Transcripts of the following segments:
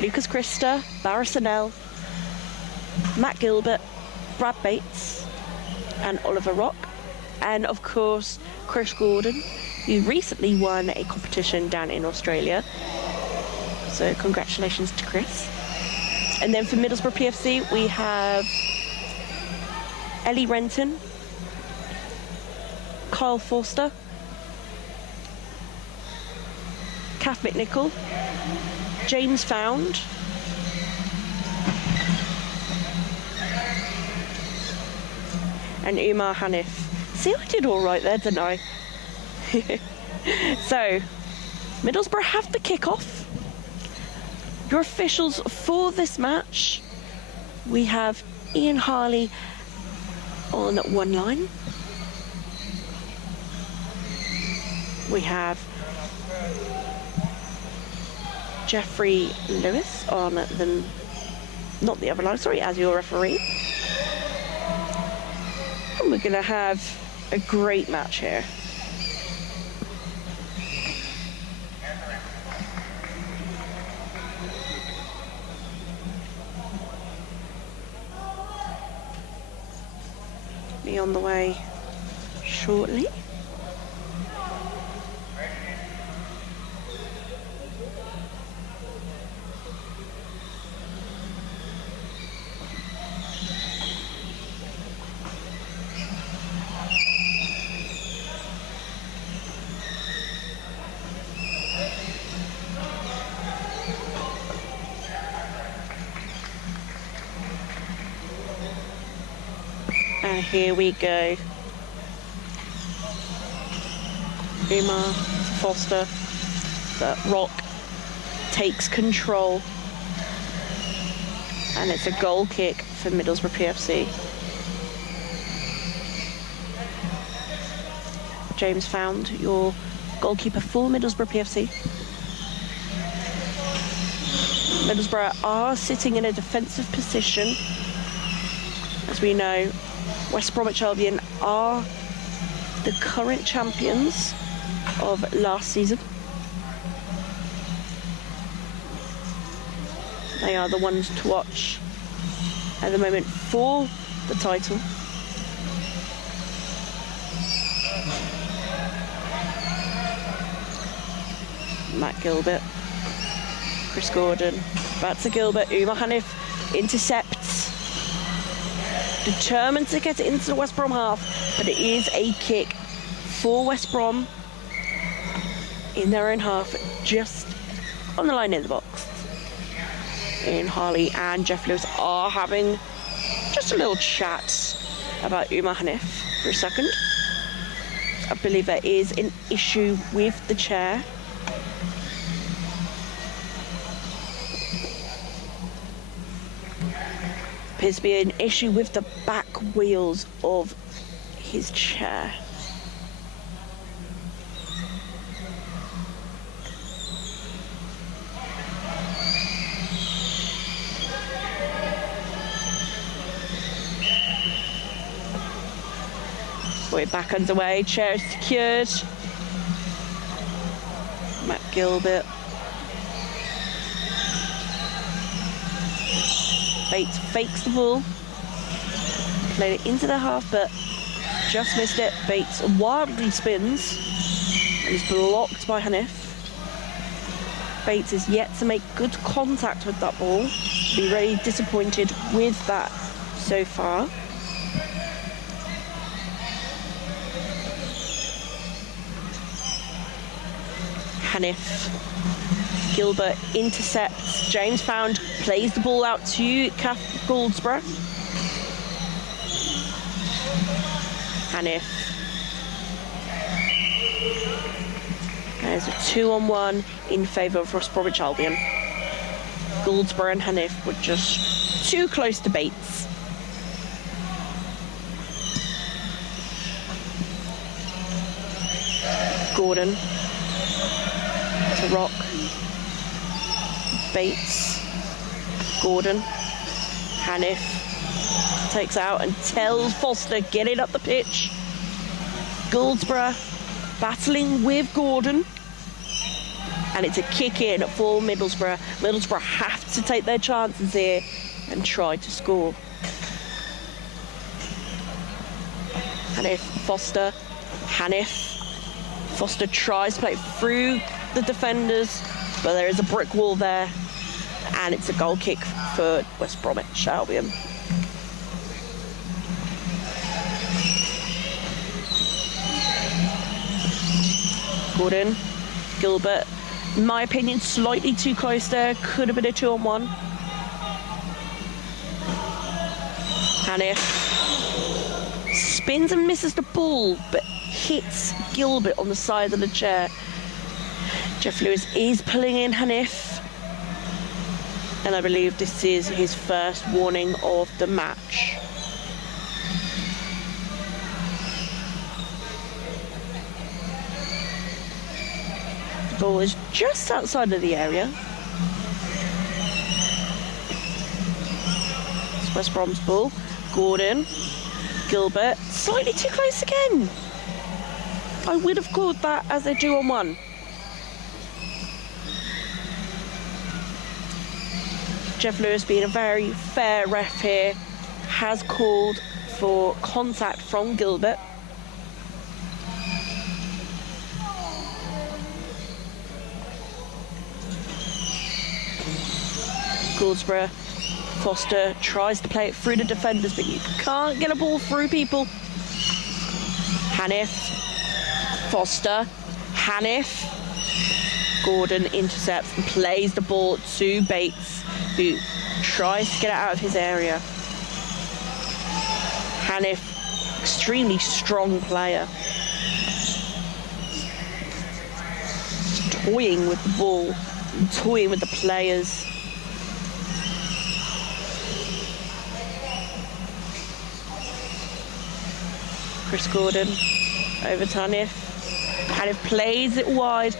Lucas Christa, Barrisonell, Matt Gilbert, Brad Bates, and Oliver Rock. And of course, Chris Gordon, who recently won a competition down in Australia. So congratulations to Chris. And then for Middlesbrough PFC, we have Ellie Renton, Kyle Forster, Kath McNichol, James Found, and Umar Hanif. See, I did all right there, didn't I? So, Middlesbrough have the kick-off. Your officials for this match, we have Ian Harley on one line. We have Jeffrey Lewis on the, not the other line, sorry, as your referee. And we're going to have a great match here. Be on the way shortly. And here we go. Umar Foster, but Rock takes control. And it's a goal kick for Middlesbrough PFC. James Found, your goalkeeper for Middlesbrough PFC. Middlesbrough are sitting in a defensive position. As we know, West Bromwich Albion are the current champions of last season. They are the ones to watch at the moment for the title. Matt Gilbert, Chris Gordon, back to Gilbert, Umar Hanif intercepts. Determined to get it into the West Brom half, but it is a kick for West Brom in their own half, just on the line in the box. Ian Harley and Jeff Lewis are having just a little chat about Umar Hanif for a second. I believe there is an issue with the chair. Appears to be an issue with the back wheels of his chair. We're back underway, chair is secured. Matt Gilbert. Bates fakes the ball, played it into the half, but just missed it. Bates wildly spins and is blocked by Hanif. Bates is yet to make good contact with that ball. Be really disappointed with that so far. Hanif. Gilbert intercepts. James Found plays the ball out to Kath Goldsborough. Hanif. There's a 2-on-1 in favour of West Bromwich Albion. Goldsborough and Hanif were just too close to Bates. Gordon to Rock. Bates, Gordon, Hanif takes out and tells Foster, get it up the pitch. Goldsborough battling with Gordon. And it's a kick in for Middlesbrough. Middlesbrough have to take their chances here and try to score. Hanif, Foster, Hanif. Foster tries to play it through the defenders, but there is a brick wall there. And it's a goal kick for West Bromwich Albion. Gordon, Gilbert. In my opinion, slightly too close there. Could have been a 2-on-1. Hanif spins and misses the ball, but hits Gilbert on the side of the chair. Jeff Lewis is pulling in Hanif, and I believe this is his first warning of the match. The ball is just outside of the area. It's West Brom's ball. Gordon, Gilbert, slightly too close again. I would have called that as a 2-on-1. Jeff Lewis, being a very fair ref here, has called for contact from Gilbert. Goldsborough, Foster tries to play it through the defenders, but you can't get a ball through people. Hanif, Foster, Hanif. Gordon intercepts and plays the ball to Bates, who tries to get it out of his area. Hanif, extremely strong player. Toying with the ball, toying with the players. Chris Gordon over to Hanif. Hanif plays it wide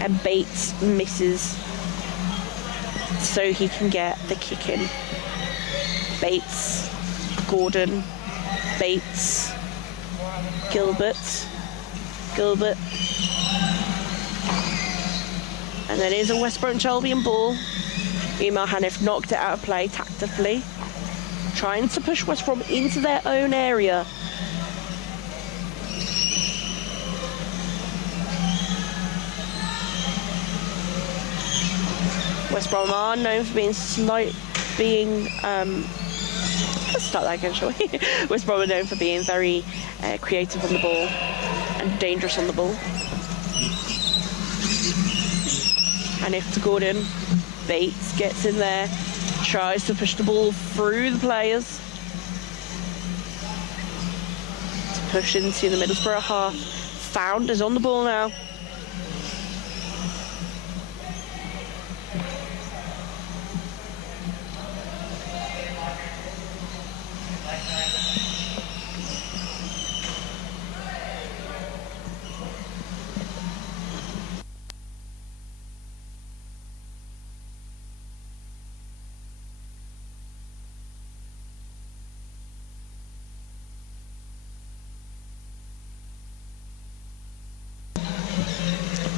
and Bates misses, so he can get the kick in. Bates, Gordon, Bates, Gilbert, and then here's a West Bromwich Albion ball. Umar Hanif knocked it out of play tactically, trying to push West Brom into their own area. West Brom are known for being let's start that again, shall we? West Brom are known for being very creative on the ball and dangerous on the ball. And if to Gordon, Bates gets in there, tries to push the ball through the players to push into the Middlesbrough half. Found is on the ball now.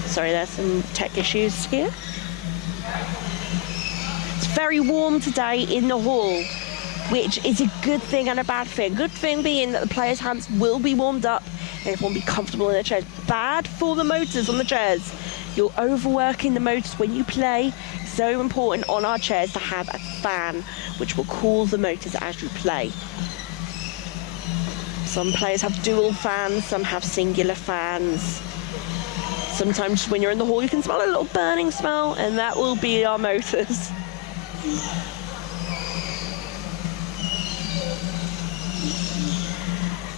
Sorry, there's some tech issues here. It's very warm today in the hall, which is a good thing and a bad thing. Good thing being that the players' hands will be warmed up and everyone will be comfortable in their chairs. Bad for the motors on the chairs. You're overworking the motors when you play. So important on our chairs to have a fan which will cool the motors as you play. Some players have dual fans, some have singular fans. Sometimes when you're in the hall, you can smell a little burning smell, and that will be our motors.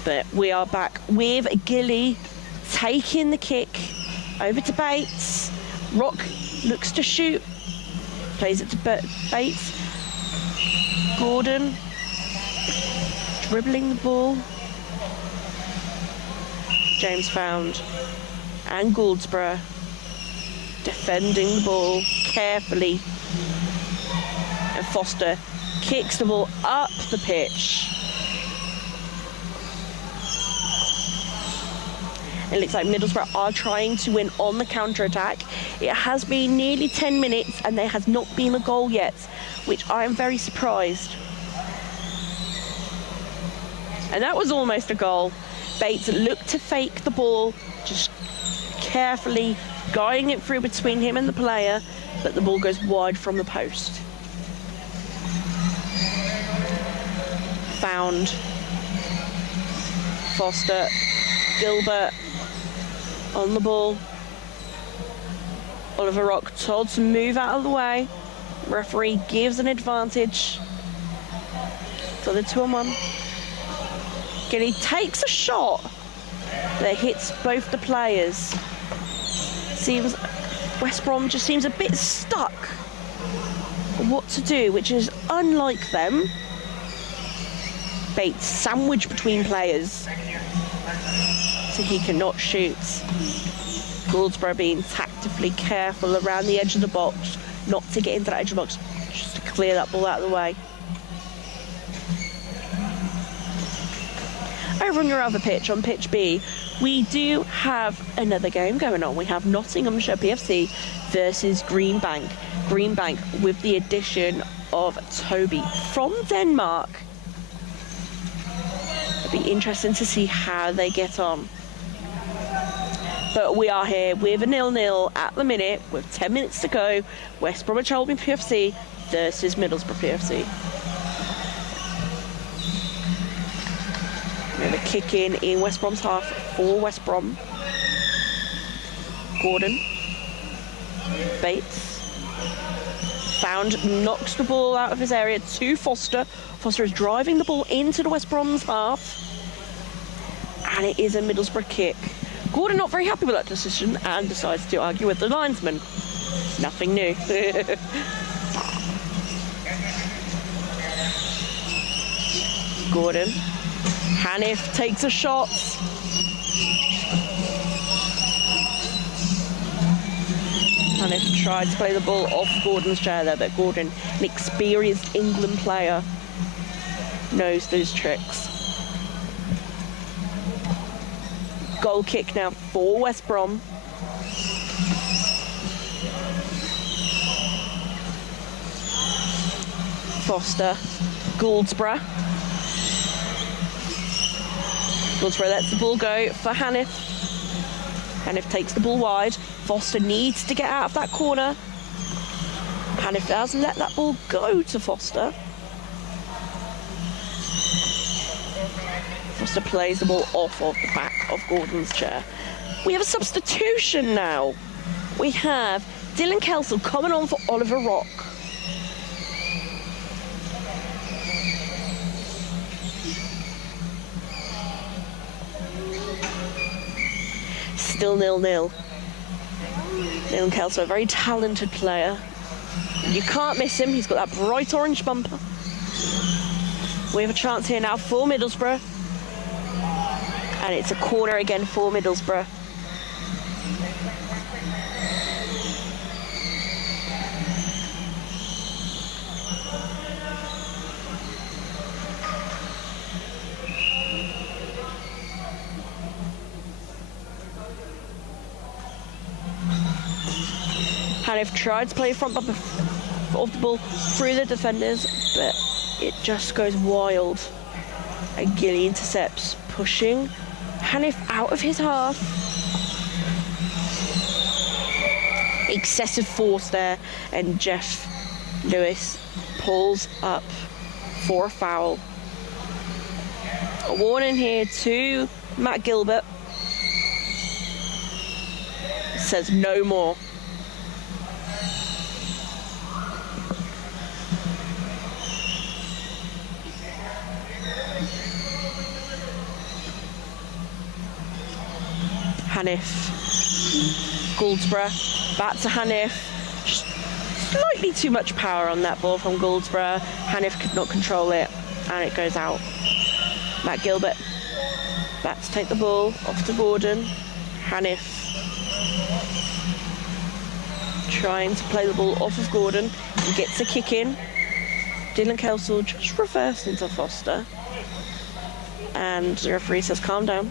But we are back with Gilly taking the kick over to Bates. Rock looks to shoot, plays it to Bates. Gordon dribbling the ball. James found. And Goldsborough defending the ball carefully. And Foster kicks the ball up the pitch. It looks like Middlesbrough are trying to win on the counter-attack. It has been nearly 10 minutes and there has not been a goal yet, which I am very surprised. And that was almost a goal. Bates looked to fake the ball, just carefully guiding it through between him and the player, but the ball goes wide from the post. Found. Foster. Gilbert on the ball. Oliver Rock told to move out of the way. Referee gives an advantage. So the 2-on-1. Gilly takes a shot that hits both the players. Seems West Brom just seems a bit stuck on what to do, which is unlike them. Bates sandwiched between players, so he cannot shoot. Goldsborough being tactically careful around the edge of the box, not to get into that edge of the box, just to clear that ball out of the way. Over on your other pitch, on pitch B, we do have another game going on. We have Nottinghamshire PFC versus Greenbank. Greenbank with the addition of Toby from Denmark. It'll be interesting to see how they get on. But we are here with a 0-0 at the minute, with 10 minutes to go. West Bromwich Albion PFC versus Middlesbrough PFC. We have a kick in West Brom's half for West Brom. Gordon. Bates. Found, knocks the ball out of his area to Foster. Foster is driving the ball into the West Brom's half. And it is a Middlesbrough kick. Gordon not very happy with that decision and decides to argue with the linesman. Nothing new. Gordon. Hanif takes a shot. Hanif tried to play the ball off Gordon's chair there, but Gordon, an experienced England player, knows those tricks. Goal kick now for West Brom. Foster, Goldsborough. Goldsborough lets the ball go for Hanif. Hanif takes the ball wide. Foster needs to get out of that corner. Hanif does let that ball go to Foster. Foster plays the ball off of the back of Gordon's chair. We have a substitution now. We have Dylan Kelsall coming on for Oliver Rock. Still 0-0. Dylan Kelsall, a very talented player. You can't miss him. He's got that bright orange bumper. We have a chance here now for Middlesbrough. And it's a corner again for Middlesbrough. Hanif tried to play front bumper of the ball through the defenders, but it just goes wild. And Gilly intercepts, pushing Hanif out of his half. Excessive force there, and Jeff Lewis pulls up for a foul. A warning here to Matt Gilbert. Says no more. Hanif. Goldsborough. Back to Hanif. Just slightly too much power on that ball from Goldsborough. Hanif could not control it, and it goes out. Matt Gilbert. Back to take the ball off to Gordon. Hanif. Trying to play the ball off of Gordon. He gets a kick in. Dylan Kelsall just reversed into Foster. And the referee says, calm down.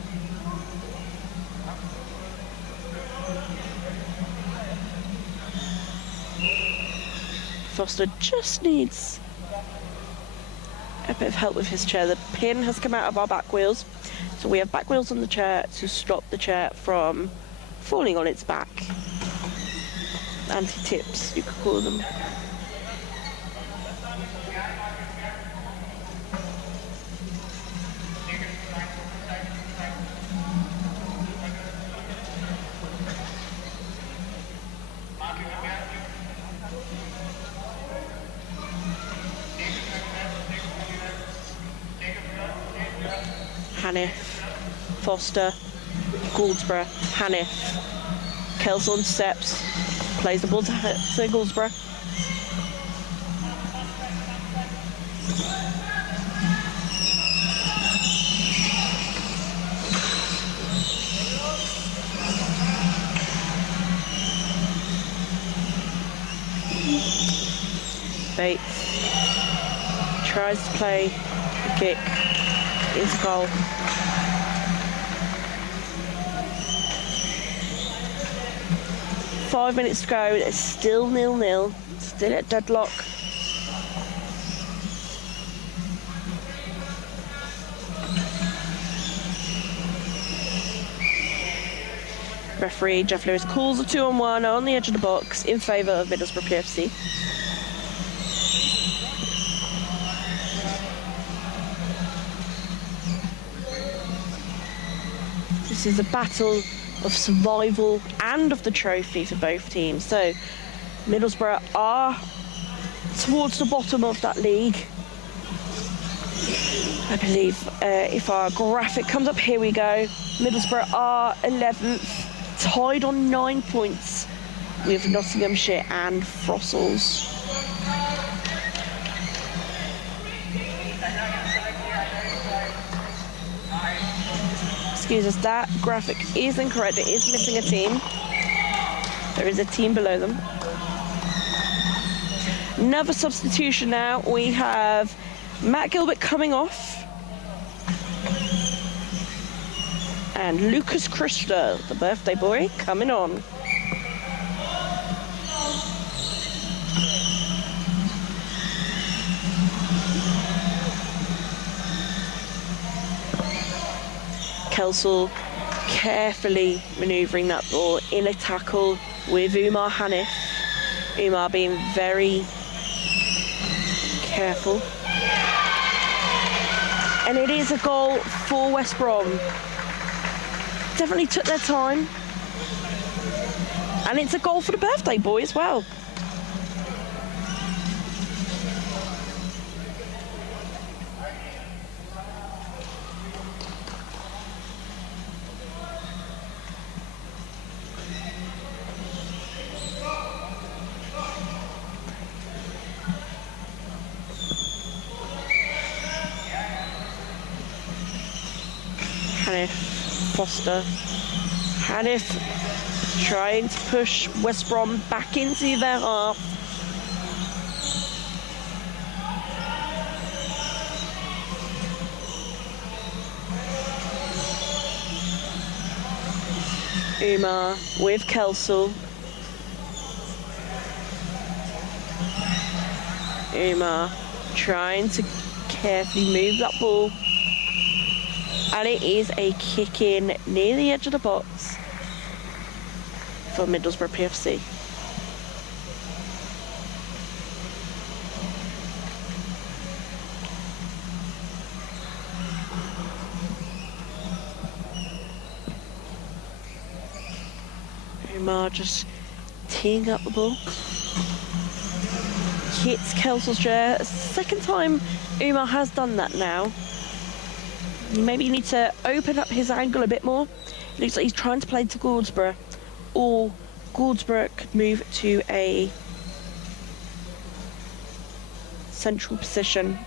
Foster just needs a bit of help with his chair. The pin has come out of our back wheels, so we have back wheels on the chair to stop the chair from falling on its back. Anti-tips, you could call them. Hanif, Foster, Goldsborough, Hanif. Kelso on steps, plays the ball to Goldsborough. Bates tries to play the kick. Is goal. Five minutes to go. It's still 0-0. Still at deadlock. Referee Jeff Lewis calls a 2-on-1 on the edge of the box in favour of Middlesbrough PFC. This is a battle of survival and of the trophy for both teams. So Middlesbrough are towards the bottom of that league. I believe if our graphic comes up, here we go. Middlesbrough are 11th, tied on 9 points with Nottinghamshire and Frossels. Excuse us, that graphic is incorrect. It is missing a team. There is a team below them. Another substitution now. We have Matt Gilbert coming off. And Lucas Christo, the birthday boy, coming on. Kelsall carefully manoeuvring that ball in a tackle with Umar Hanif. Umar being very careful. And it is a goal for West Brom. Definitely took their time. And it's a goal for the birthday boy as well. Hanif, Foster. Hanif trying to push West Brom back into their half. Umar with Kelsall. Umar trying to carefully move that ball. And it is a kick in near the edge of the box for Middlesbrough PFC. Umar just teeing up the ball. Hits Kelsall's chair. Second time Umar has done that now. Maybe you need to open up his angle a bit more. It looks like he's trying to play to Goldsborough, or Goldsborough could move to a central position.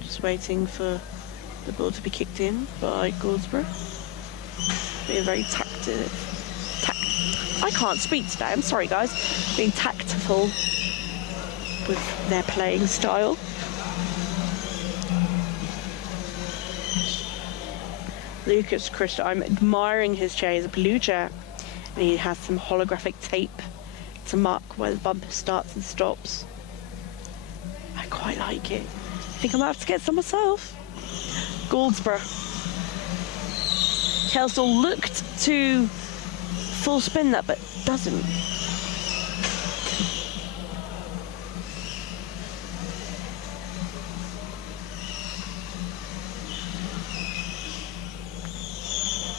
Just waiting for the ball to be kicked in by Goldsborough. Being very I can't speak today, I'm sorry guys. Being tactful with their playing style. Lucas Christo, I'm admiring his chair. He's a blue chair, and he has some holographic tape to mark where the bumper starts and stops. I quite like it. I think I'm about to get some myself. Goldsborough. Kelsall looked to full spin that, but doesn't.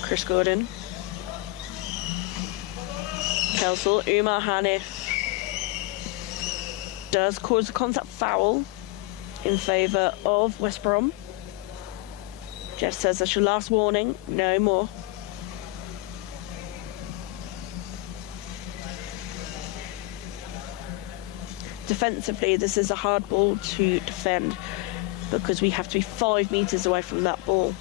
Chris Gordon. Kelsall, Umar Hanif does cause a contact foul in favour of West Brom. Jeff says that's your last warning, no more. Defensively, this is a hard ball to defend because we have to be 5 metres away from that ball.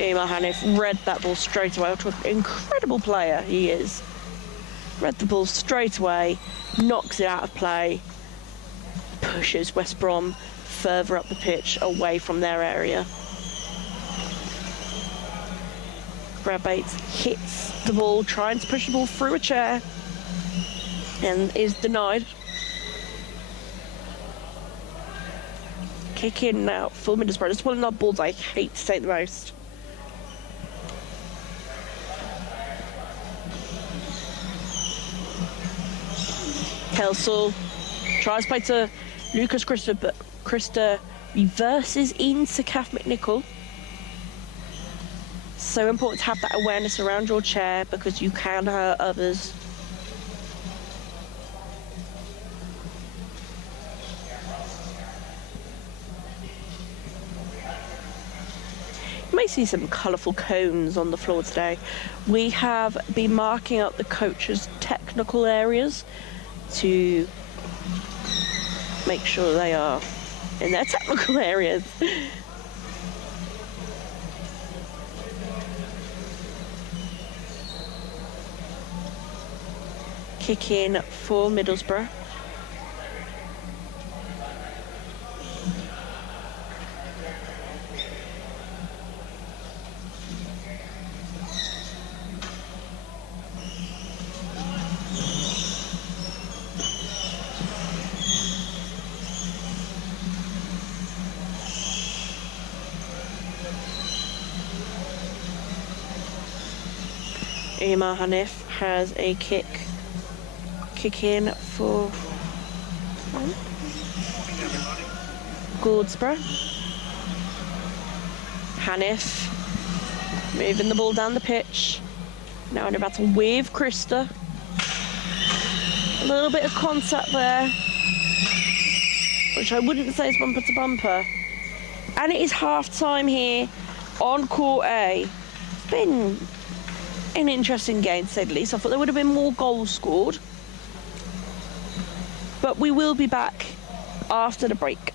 Umar Hanif read that ball straight away. What an incredible player he is. Read the ball straight away, knocks it out of play, pushes West Brom further up the pitch, away from their area. Brad Bates hits the ball, trying to push the ball through a chair, and is denied. Kick in now for Middlesbrough. It's one of the balls I hate to take the most. Kelsall tries to play to Lucas Christa, but Christa reverses into Kath McNichol. So important to have that awareness around your chair because you can hurt others. You may see some colourful cones on the floor today. We have been marking out the coaches' technical areas to make sure they are in their technical areas. Kick in for Middlesbrough. Umar Hanif has a kick in for Goldsborough. Hanif moving the ball down the pitch. Now in a battle with Christa. A little bit of contact there, which I wouldn't say is bumper to bumper. And it is half time here on Court A. It's been an interesting game, to say the least. I thought there would have been more goals scored. But we will be back after the break.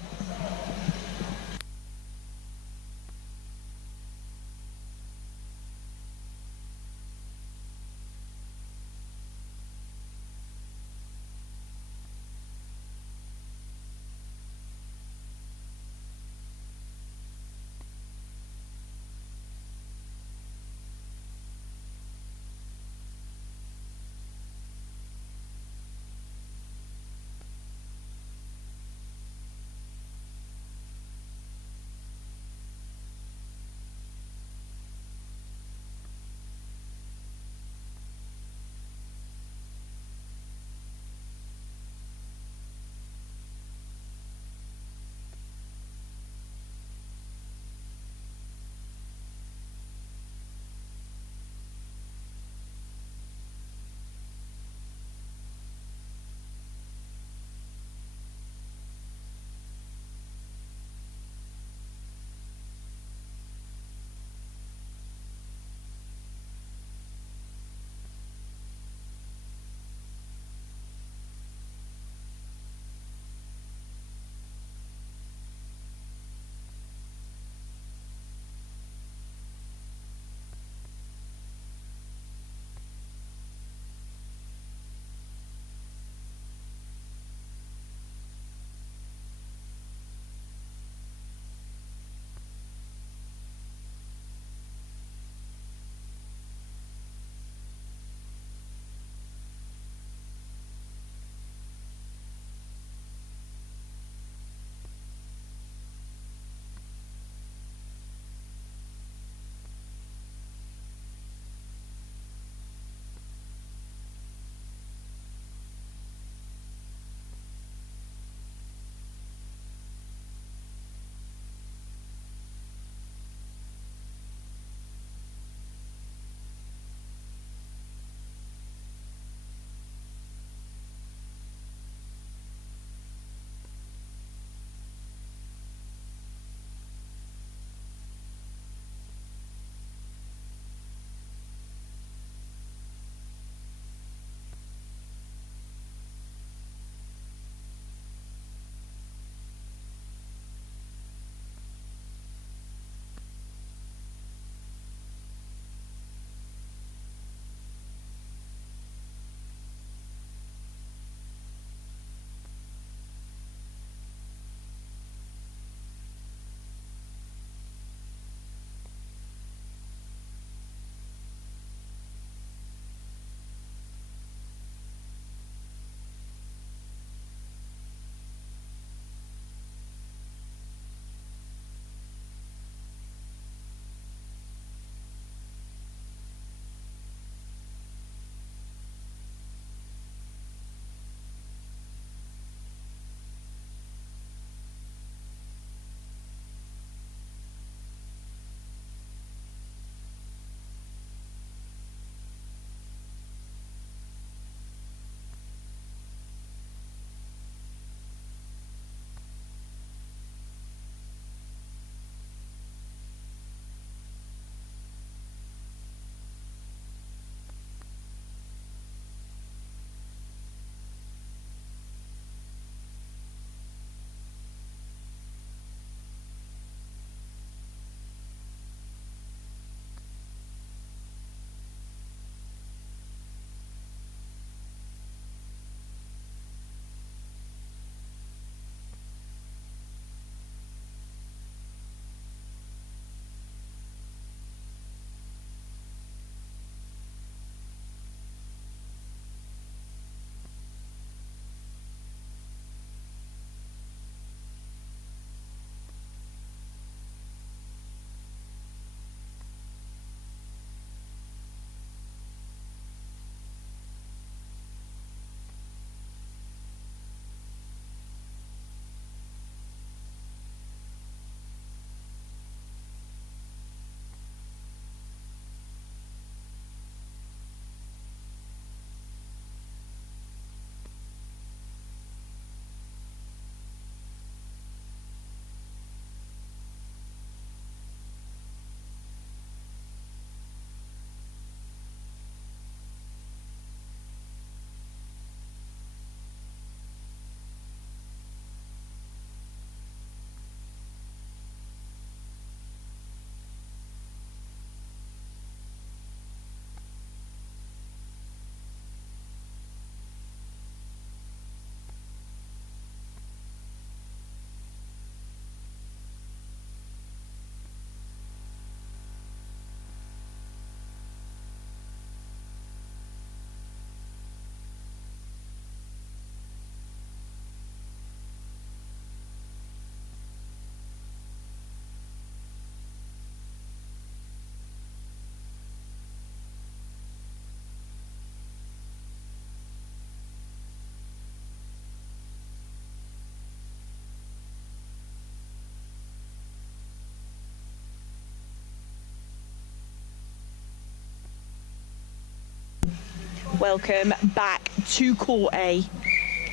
Welcome back to Court A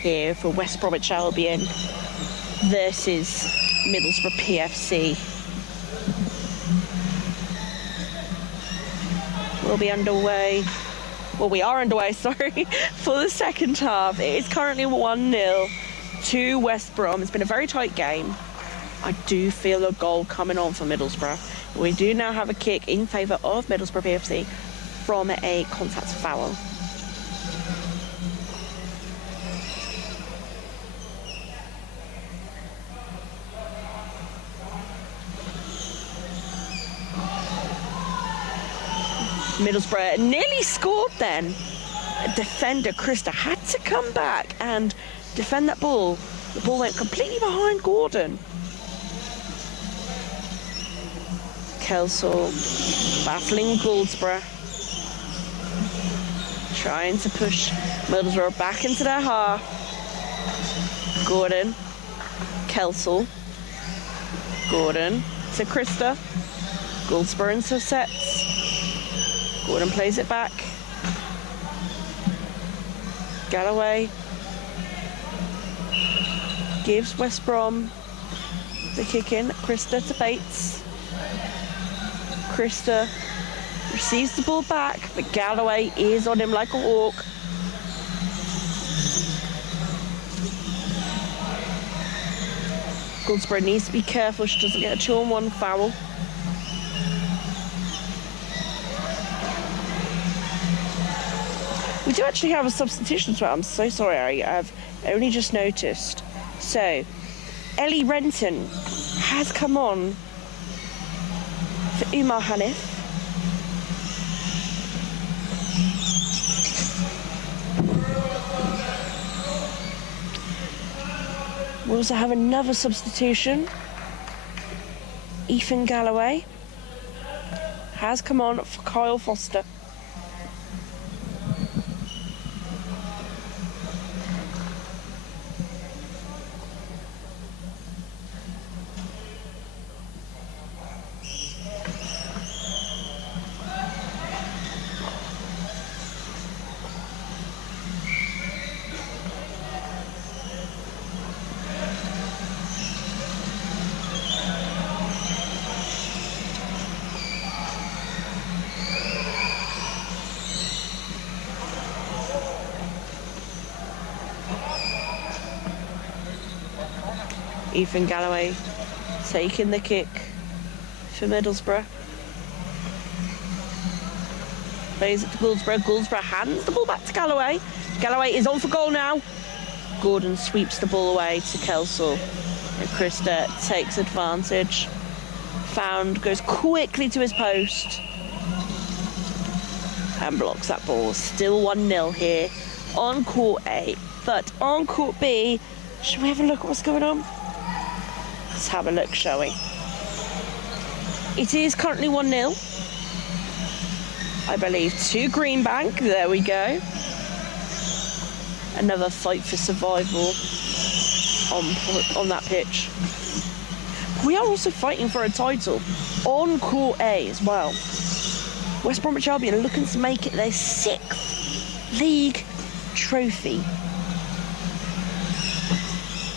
here for West Bromwich Albion versus Middlesbrough PFC. We'll be underway. Well, we are underway, sorry, for the second half. It is currently 1-0 to West Brom. It's been a very tight game. I do feel a goal coming on for Middlesbrough. We do now have a kick in favour of Middlesbrough PFC from a contact foul. Middlesbrough nearly scored then. Defender Krista had to come back and defend that ball. The ball went completely behind Gordon. Kelsall battling Goldsborough. Trying to push Middlesbrough back into their half. Gordon. Kelsall. Gordon to Krista. Goldsborough intercepts. Gordon plays it back. Galloway gives West Brom the kick in. Krista to Bates. Krista receives the ball back, but Galloway is on him like a hawk. Goldsborough needs to be careful she doesn't get a 2-on-1 foul. We do actually have a substitution as well. I'm so sorry, Ari. I've only just noticed. So, Ellie Renton has come on for Umar Hanif. We also have another substitution. Ethan Galloway has come on for Kyle Foster. Ethan Galloway taking the kick for Middlesbrough. Plays it to Goldsborough. Goldsborough hands the ball back to Galloway. Galloway is on for goal now. Gordon sweeps the ball away to Kelsall. And Krista takes advantage. Found, goes quickly to his post. And blocks that ball. Still 1-0 here on Court A. But on Court B, should we have a look at what's going on? Let's have a look, shall we? It is currently 1-0. I believe to Greenbank. There we go. Another fight for survival on that pitch. We are also fighting for a title on Court A as well. West Bromwich Albion are looking to make it their 6th league trophy.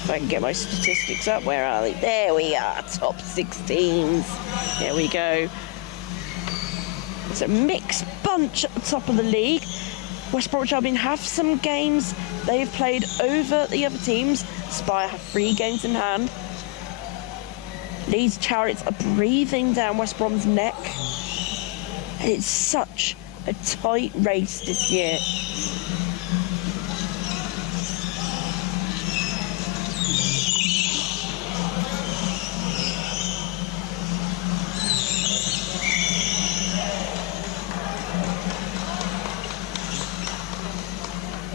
If I can get my statistics up, where are they? There we are, top 6 teams. Here we go. It's a mixed bunch at the top of the league. West Bromwich Albion have some games they've played over the other teams. Spire have 3 games in hand. Leeds Chariots are breathing down West Brom's neck. And it's such a tight race this year.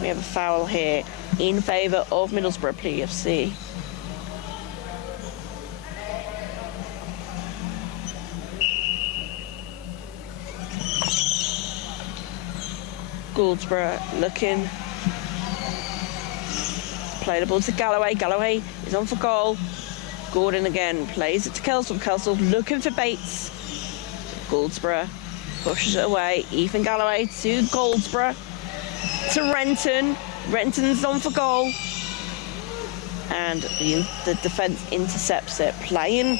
We have a foul here in favour of Middlesbrough PFC. Goldsborough looking. Play the ball to Galloway. Galloway is on for goal. Gordon again plays it to Kelsall. Kelsall looking for Bates. Goldsborough Pushes it away. Ethan Galloway to Goldsborough. To Renton. Renton's on for goal. And the defence intercepts it. Playing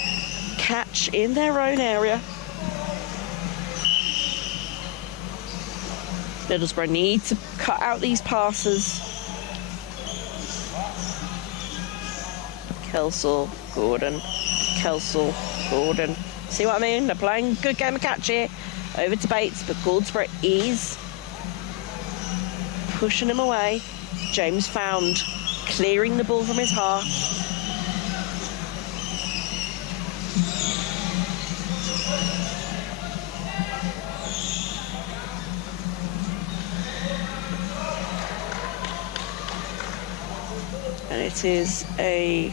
catch in their own area. Middlesbrough need to cut out these passes. Kelsall, Gordon, Kelsall, Gordon. See what I mean? They're playing a good game of catch here. Over to Bates, but Goldsborough is pushing him away. James Found clearing the ball from his half. And it is a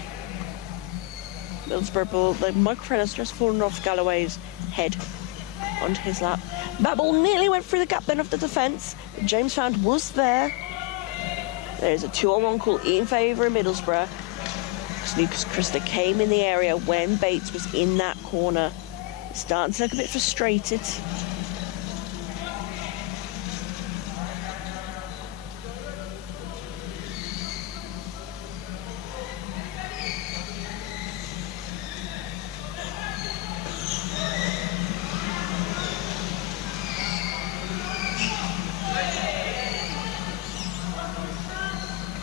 Middlesbrough ball. The microphone has just fallen off Galloway's head onto his lap. That ball nearly went through the gap then of the defence. James Found was there. There's a 2-on-1 call in favour of Middlesbrough. Lucas Christa came in the area when Bates was in that corner. He's starting to look a bit frustrated.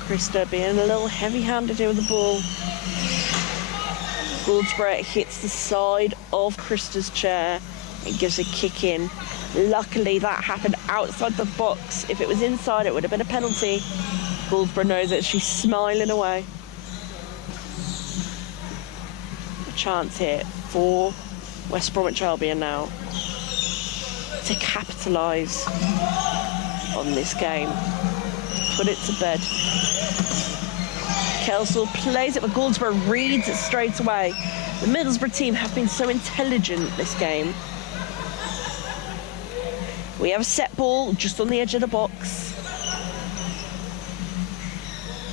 Christa being a little heavy-handed here with the ball. Goldsborough hits the side of Christa's chair and gives a kick in. Luckily, that happened outside the box. If it was inside, it would have been a penalty. Goldsborough knows it. She's smiling away. A chance here for West Bromwich Albion now to capitalise on this game. Put it to bed. Kelsall plays it, but Goldsborough reads it straight away. The Middlesbrough team have been so intelligent this game. We have a set ball just on the edge of the box.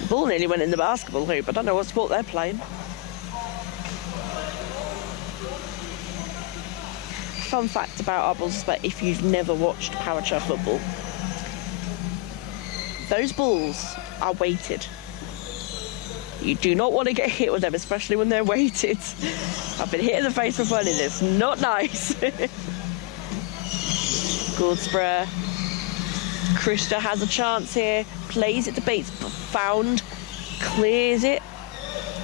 The ball nearly went in the basketball hoop. I don't know what sport they're playing. Fun fact about our balls is that if you've never watched amateur football, those balls are weighted. You do not want to get hit with them, especially when they're weighted. I've been hit in the face before and it's not nice. Goldsborough. Christa has a chance here. Plays it to Bates, but Found clears it.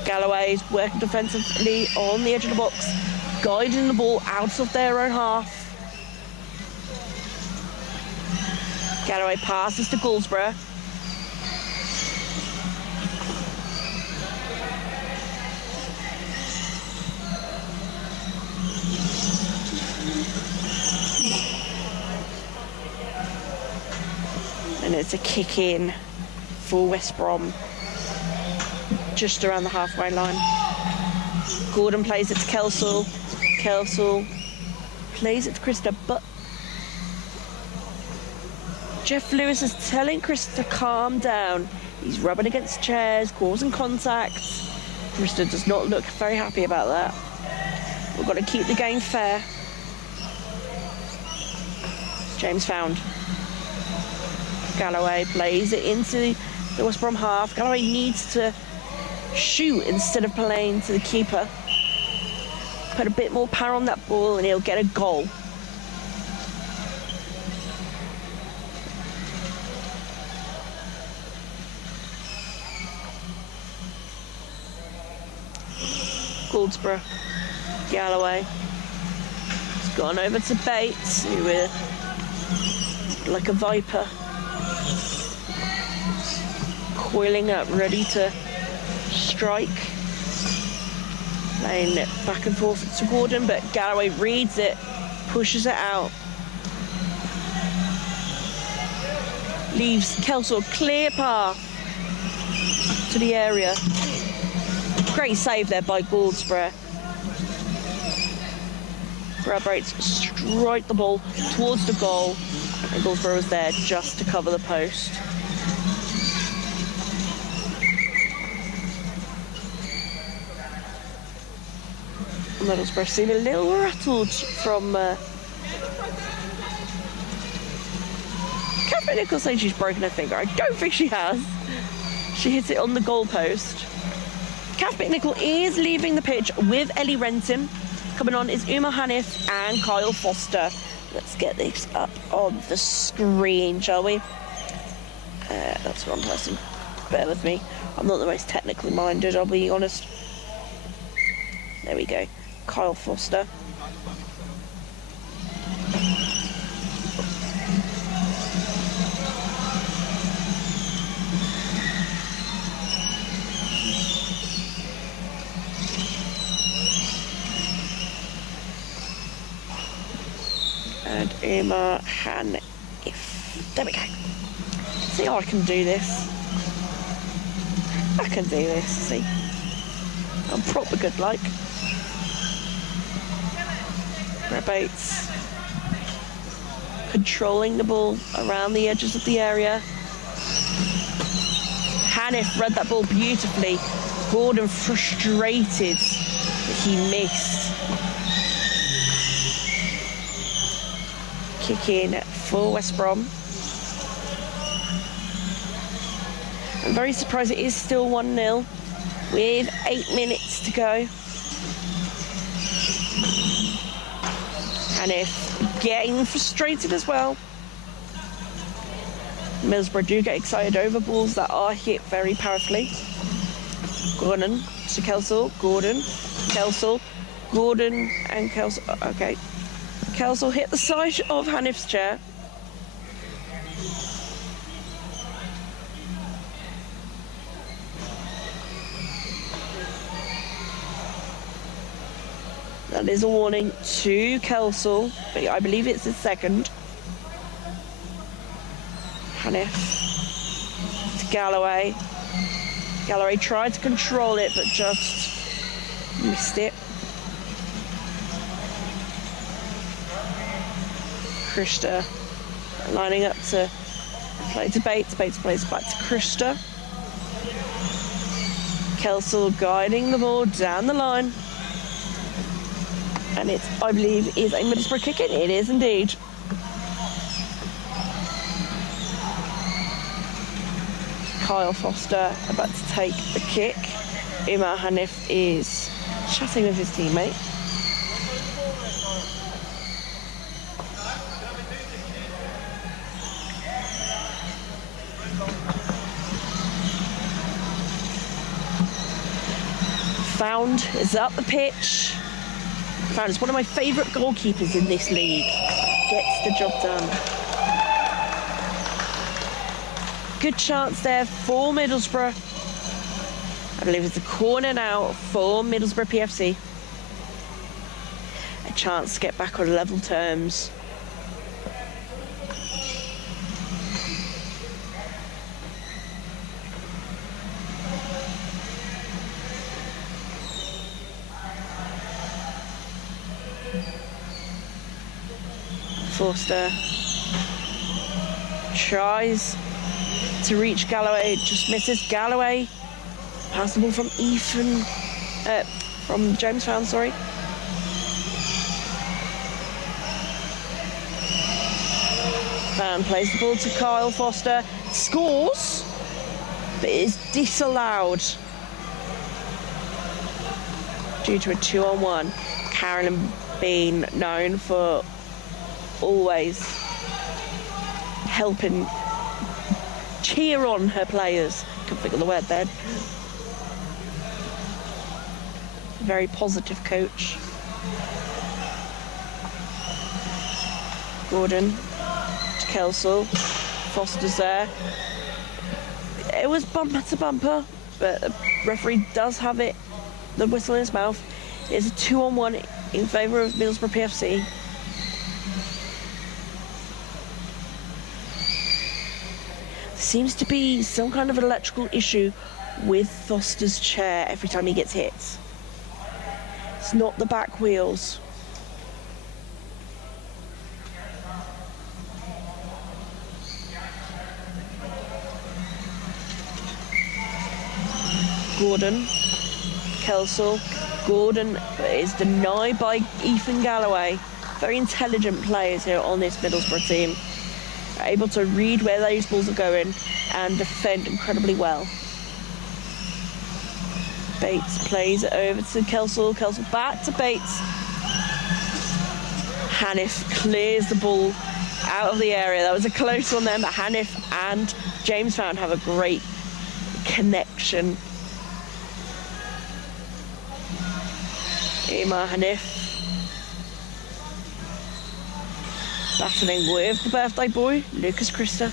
Galloway's working defensively on the edge of the box, guiding the ball out of their own half. Galloway passes to Goldsborough. And it's a kick in for West Brom, just around the halfway line. Gordon plays it to Kelsall. Kelsall plays it to Christa, but Jeff Lewis is telling Christa to calm down. He's rubbing against chairs, causing contact. Christa does not look very happy about that. We've got to keep the game fair. James Found. Galloway plays it into the West Brom half. Galloway needs to shoot instead of playing to the keeper. Put a bit more power on that ball and he'll get a goal. Goldsborough. Galloway. It's gone over to Bates, who is like a viper. Coiling up, ready to strike. Playing it back and forth to Gordon, but Galloway reads it, pushes it out. Leaves Kelsall clear path to the area. Great save there by Goldsborough. Brad Bates strike the ball towards the goal, and Goldsborough was there just to cover the post. Middlesbrough seem a little rattled from Nicholl saying she's broken her finger. I don't think she has. She hit it on the goalpost. Kath Nicholl is leaving the pitch with Ellie Renton. Coming on is Uma Hanif and Kyle Foster. Let's get this up on the screen, shall we? That's the wrong person. Bear with me. I'm not the most technically minded, I'll be honest. There we go. Kyle Foster. And Uma Hanif. There we go. See how I can do this. I can do this, see. I'm proper good like. Rebates. Controlling the ball around the edges of the area. Hanif read that ball beautifully. Gordon frustrated that he missed. Kick in for West Brom. I'm very surprised it is still 1-0 with 8 minutes to go. Hanif getting frustrated as well. Middlesbrough do get excited over balls that are hit very powerfully. Gordon to Kelsall, Gordon, Kelsall, Gordon and Kelsall. Okay. Kelsall hit the side of Hanif's chair. That is a warning to Kelsall, but I believe it's his second. Hanif to Galloway. Galloway tried to control it, but just missed it. Krista lining up to play to Bates. Bates plays back to Krista. Kelsall guiding the ball down the line. And it, I believe, is a Middlesbrough kick-in. It is indeed. Kyle Foster about to take the kick. Uma Hanif is chatting with his teammate. Found is up the pitch. Found is one of my favourite goalkeepers in this league. Gets the job done. Good chance there for Middlesbrough. I believe it's a corner now for Middlesbrough PFC. A chance to get back on level terms. Forster tries to reach Galloway, just misses. Galloway, pass the ball from from James Found, sorry. Found plays the ball to Kyle Foster, scores, but is disallowed due to a 2-on-1. Carolyn being known for always helping cheer on her players. Couldn't think of the word then. Very positive coach. Gordon to Kelsall. Foster's there. It was bumper to bumper, but the referee does have it, the whistle in his mouth. It's a 2-on-1 in favour of Middlesbrough PFC. Seems to be some kind of electrical issue with Foster's chair every time he gets hit. It's not the back wheels. Gordon, Kelsall. Gordon is denied by Ethan Galloway. Very intelligent players here on this Middlesbrough team. able to read where those balls are going and defend incredibly well. Bates plays it over to Kelsall. Kelsall back to Bates. Hanif clears the ball out of the area. That was a close one then, but Hanif and James Found have a great connection. Emma Hanif battling with the birthday boy, Lucas Christa.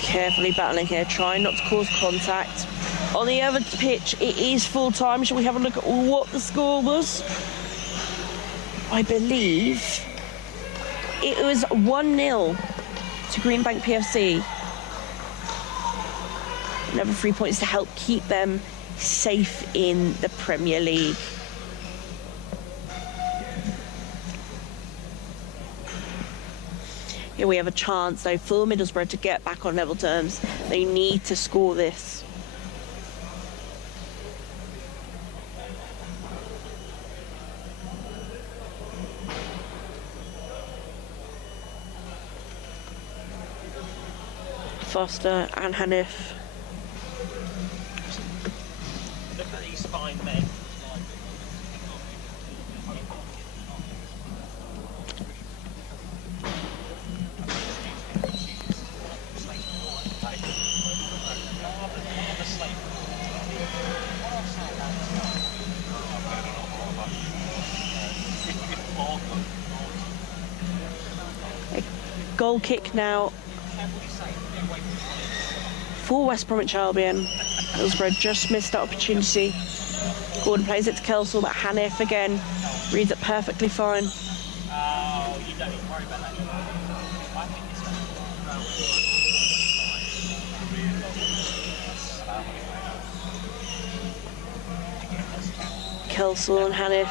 Carefully battling here, trying not to cause contact. On the other pitch, it is full time. Shall we have a look at what the score was? I believe it was 1-0 to Greenbank PFC. Another 3 points to help keep them safe in the Premier League. Here we have a chance, though, for Middlesbrough to get back on level terms. They need to score this. Foster and Hanif. Look at these fine men. A goal kick now for West Bromwich Albion. Middlesbrough just missed that opportunity. Gordon plays it to Kelsall, but Hanif again reads it perfectly fine. Oh, you don't need to worry about that. I think it's Kelsall and Hanif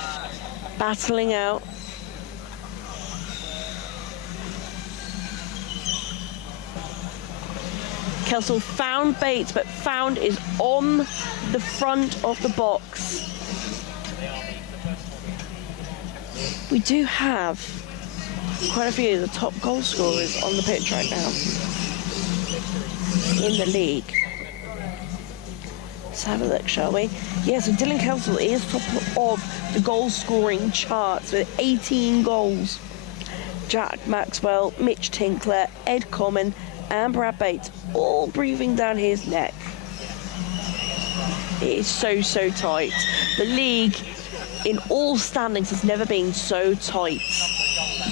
battling out. Kelsall found Bates, but Found is on the front of the box. We do have quite a few of the top goal scorers on the pitch right now in the league. Let's have a look, shall we? Yeah, so Dylan Kelsall is top of the goal scoring charts with 18 goals. Jack Maxwell, Mitch Tinkler, Ed Common, and Brad Bates all breathing down his neck. It is so tight. The league in all standings has never been so tight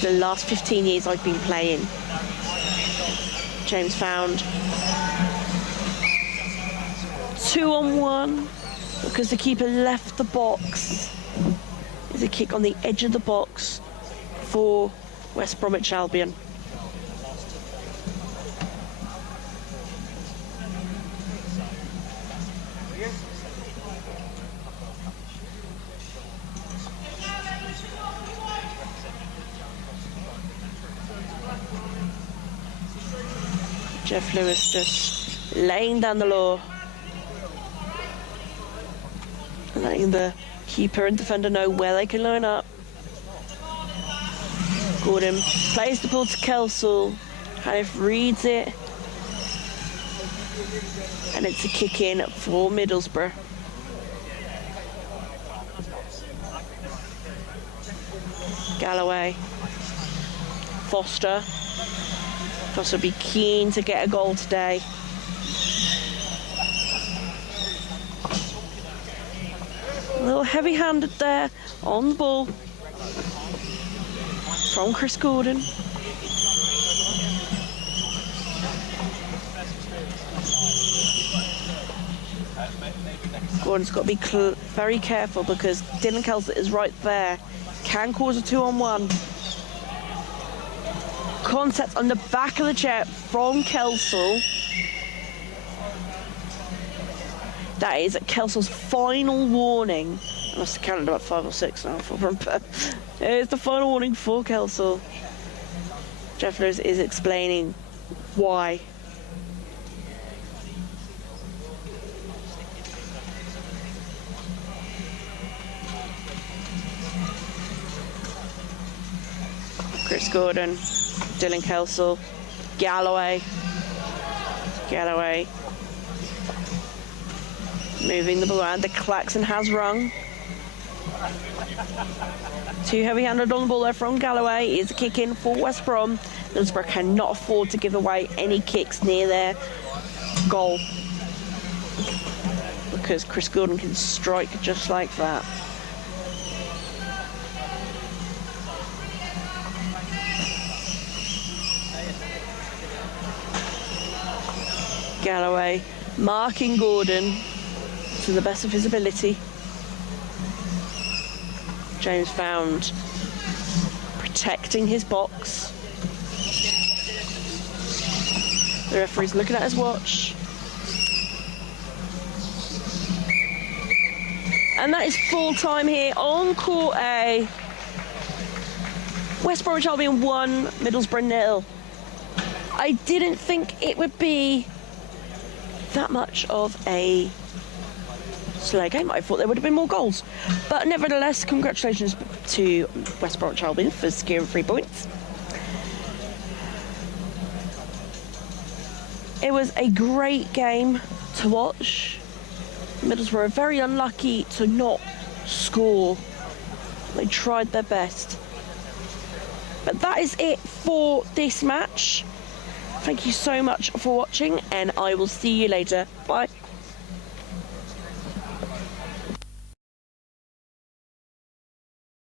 the last 15 years I've been playing. James Found 2-on-1 because the keeper left the box. There's a kick on the edge of the box for West Bromwich Albion. Jeff Lewis just laying down the law, letting the keeper and defender know where they can line up. Gordon plays the ball to Kelsall. Hanif reads it, and it's a kick in for Middlesbrough. Galloway, Foster will be keen to get a goal today. A little heavy-handed there on the ball from Chris Gordon. Gordon's got to be very careful because Dylan Kelsall is right there. Can cause a 2-on-1. Contact on the back of the chair from Kelsall. That is Kelsall's final warning. I must have counted about 5 or 6 now. It's the final warning for Kelsall. Jeff Lewis is explaining why. Chris Gordon, Dylan Kelsall, Galloway. Moving the ball around. The klaxon has rung. Too heavy-handed on the ball there from Galloway. Is a kick in for West Brom. Middlesbrough cannot afford to give away any kicks near their goal, because Chris Gordon can strike just like that. Galloway marking Gordon to the best of his ability. James Found protecting his box. The referee's looking at his watch. And that is full time here on Court A. West Bromwich Albion 1, Middlesbrough 0. I didn't think it would be that much of a slow game. I thought there would have been more goals. But nevertheless, congratulations to West Bromwich Albion for securing 3 points. It was a great game to watch. Middlesbrough were very unlucky to not score. They tried their best. But that is it for this match. Thank you so much for watching, and I will see you later. Bye.